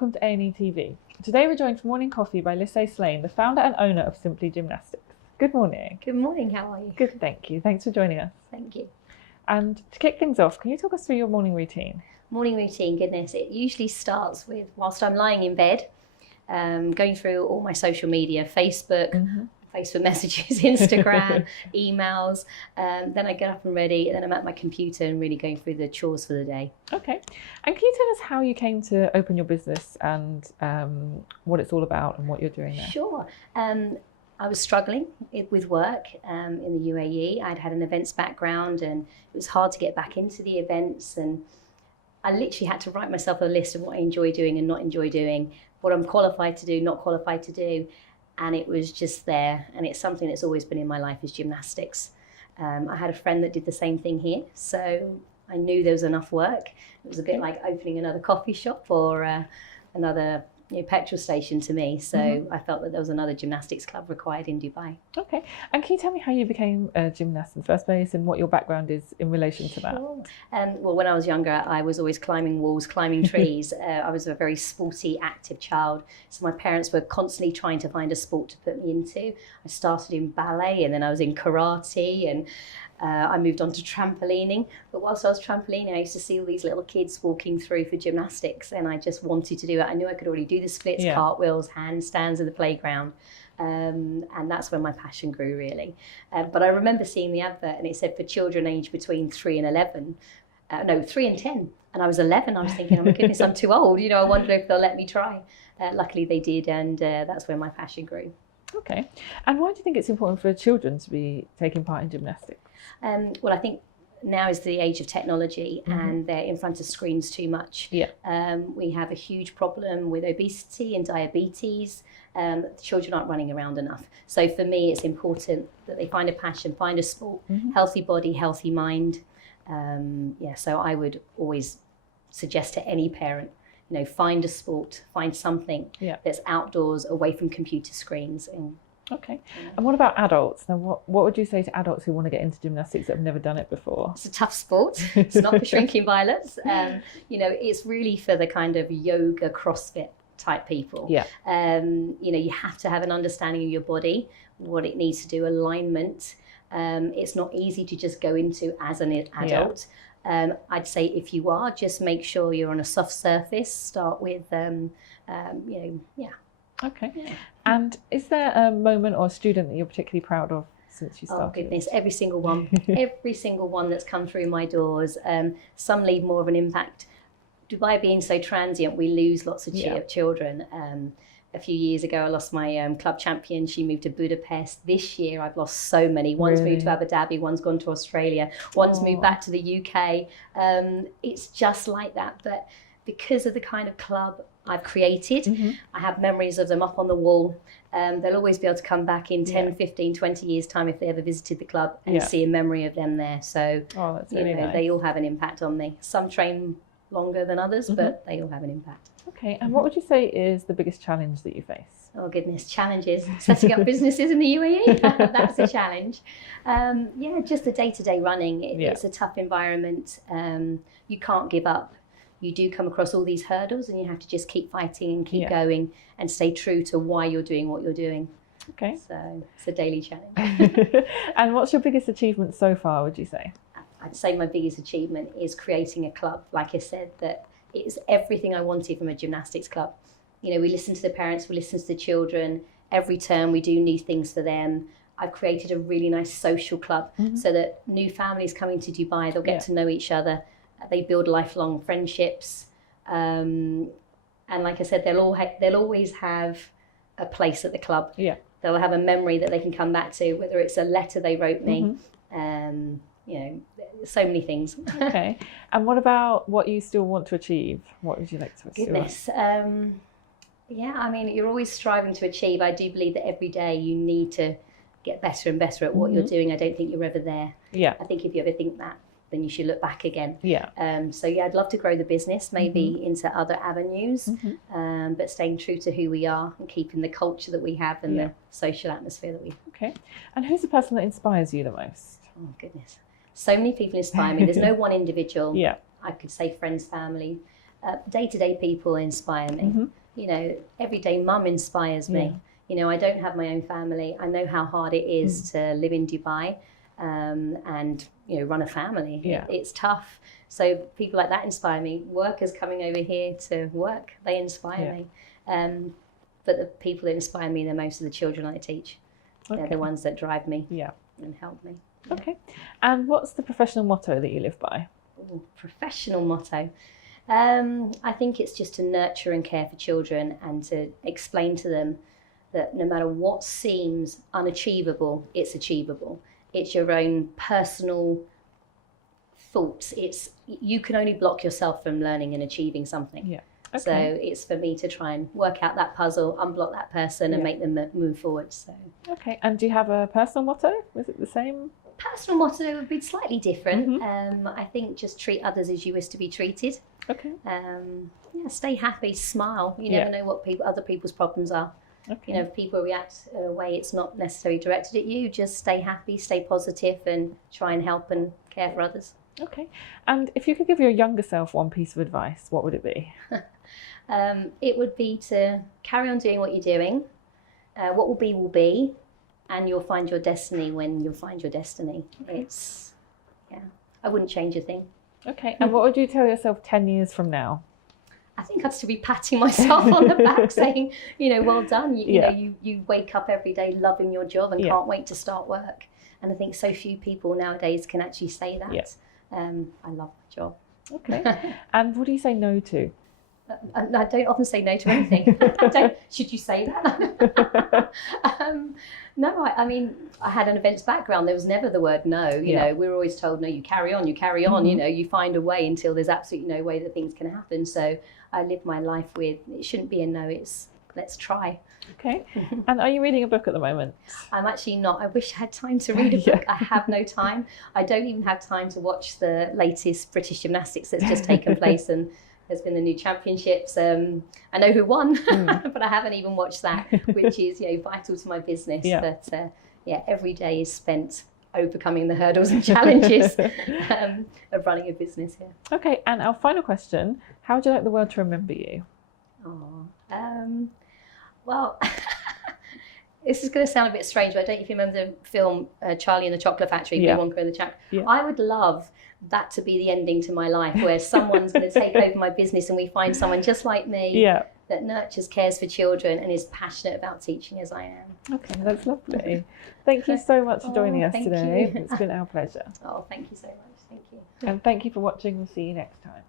welcome to A&E TV. Today we're joined for morning coffee by Lise Slane, the founder and owner of Simply Gymnastics. Good morning. Good morning, how are you? Good, thank you. Thanks for joining us. Thank you. And to kick things off, can you talk us through your morning routine? Morning routine, goodness, it usually starts with, whilst I'm lying in bed, going through all my social media, Facebook, Facebook messages, Instagram, emails. Then I get up and ready, and then I'm at my computer and really going through the chores for the day. Okay. And can you tell us how you came to open your business and what it's all about and what you're doing there? Sure. I was struggling with work in the UAE. I'd had an events background and it was hard to get back into the events, and I literally had to write myself a list of what I enjoy doing and not enjoy doing, what I'm qualified to do, not qualified to do. And it was just there. And it's something that's always been in my life, is gymnastics. I had a friend that did the same thing here. So I knew there was enough work. It was a bit like opening another coffee shop or another petrol station to me. So I felt that there was another gymnastics club required in Dubai. Okay. And can you tell me how you became a gymnast in the first place and what your background is in relation to that? Sure. Well, when I was younger, I was always climbing walls, climbing trees. I was a very sporty, active child. So my parents were constantly trying to find a sport to put me into. I started in ballet, and then I was in karate, and I moved on to trampolining. But whilst I was trampolining, I used to see all these little kids walking through for gymnastics, and I just wanted to do it. I knew I could already do the splits, cartwheels, handstands at the playground. And that's when my passion grew, really. But I remember seeing the advert, and it said for children aged between 3 and 11. 3 and 10. And I was 11. I was thinking, oh my goodness, I'm too old. I wonder if they'll let me try. Luckily they did, and that's where my passion grew. Okay. And why do you think it's important for children to be taking part in gymnastics? Well, I think now is the age of technology, and they're in front of screens too much. We have a huge problem with obesity and diabetes. Children aren't running around enough. So for me, it's important that they find a passion, find a sport, healthy body, healthy mind. So I would always suggest to any parent, find a sport, find something that's outdoors, away from computer screens. Okay. And what about adults? Now, what would you say to adults who want to get into gymnastics that have never done it before? It's a tough sport. It's not for shrinking violets. It's really for the kind of yoga, CrossFit type people. You have to have an understanding of your body, what it needs to do, alignment. It's not easy to just go into as an adult. I'd say if you are, just make sure you're on a soft surface. Start with, Okay. And is there a moment or a student that you're particularly proud of since you started? Oh goodness, every single one. Every single one that's come through my doors. Some leave more of an impact. Dubai being so transient, we lose lots of children. A few years ago, I lost my club champion. She moved to Budapest. This year, I've lost so many. One's moved to Abu Dhabi, one's gone to Australia, one's moved back to the UK. It's just like that. But because of the kind of club I've created, I have memories of them up on the wall. They'll always be able to come back in 10, 15, 20 years' time if they ever visited the club and see a memory of them there. So, that's really nice. They all have an impact on me. Some train longer than others, but they all have an impact. Okay, and what would you say is the biggest challenge that you face? Oh goodness, challenges. Setting up businesses in the UAE, that's a challenge. Just the day-to-day running. It's a tough environment. You can't give up. You do come across all these hurdles, and you have to just keep fighting and keep going and stay true to why you're doing what you're doing. Okay. So it's a daily challenge. And what's your biggest achievement so far, would you say? I'd say my biggest achievement is creating a club. Like I said, that it is everything I wanted from a gymnastics club. We listen to the parents, we listen to the children. Every term we do new things for them. I've created a really nice social club so that new families coming to Dubai, they'll get to know each other. They build lifelong friendships. And like I said, they'll always have a place at the club. They'll have a memory that they can come back to, whether it's a letter they wrote me. So many things. Okay. And what about what you still want to achieve? What would you like to achieve? Goodness. You're always striving to achieve. I do believe that every day you need to get better and better at what you're doing. I don't think you're ever there. I think if you ever think that, then you should look back again. I'd love to grow the business, maybe into other avenues, but staying true to who we are and keeping the culture that we have and the social atmosphere that we have. Okay. And who's the person that inspires you the most? Oh goodness. So many people inspire me. There's no one individual. I could say friends, family. day-to-day people inspire me. You know, everyday mum inspires me. You know, I don't have my own family. I know how hard it is to live in Dubai and, you know, run a family. It's tough. So people like that inspire me. Workers coming over here to work, they inspire me. But the people that inspire me the most are the children I teach. They're the ones that drive me and help me. Okay. And what's the professional motto that you live by? Ooh, professional motto. I think it's just to nurture and care for children and to explain to them that no matter what seems unachievable, it's achievable. It's your own personal thoughts. You can only block yourself from learning and achieving something. So it's for me to try and work out that puzzle, unblock that person and make them move forward. So. Okay. And do you have a personal motto? Was it the same? Personal motto would be slightly different. I think just treat others as you wish to be treated. Okay. Stay happy, smile. You never know what other people's problems are. You know, if people react in a way it's not necessarily directed at you, just stay happy, stay positive and try and help and care for others. Okay. And if you could give your younger self one piece of advice, what would it be? It would be to carry on doing what you're doing. What will be, and you'll find your destiny when you'll find your destiny. I wouldn't change a thing. Okay. And what would you tell yourself 10 years from now? I think I'd still be patting myself on the back saying, you know, well done. You know, you wake up every day loving your job and can't wait to start work. And I think so few people nowadays can actually say that. I love my job. Okay. And what do you say no to? I don't often say no to anything. Should you say that? No, I mean, I had an events background. There was never the word no. You know, we were always told, no, you carry on. You know, you find a way until there's absolutely no way that things can happen. So I live my life with, it shouldn't be a no, it's let's try. Okay. And are you reading a book at the moment? I'm actually not. I wish I had time to read a book. I have no time. I don't even have time to watch the latest British Gymnastics that's just taken place, and there's been the new championships. I know who won, but I haven't even watched that, which is, you know, vital to my business. But every day is spent overcoming the hurdles and challenges of running a business here. Okay, and our final question, how would you like the world to remember you? Well, this is going to sound a bit strange, but I don't know if you remember the film Charlie and the Chocolate Factory, Wonka and the Chocolate. I would love that to be the ending to my life, where someone's going to take over my business and we find someone just like me that nurtures, cares for children and is passionate about teaching as I am. Okay, that's lovely. Thank you so much for joining us today. It's been our pleasure. Oh, thank you so much. Thank you. And thank you for watching. We'll see you next time.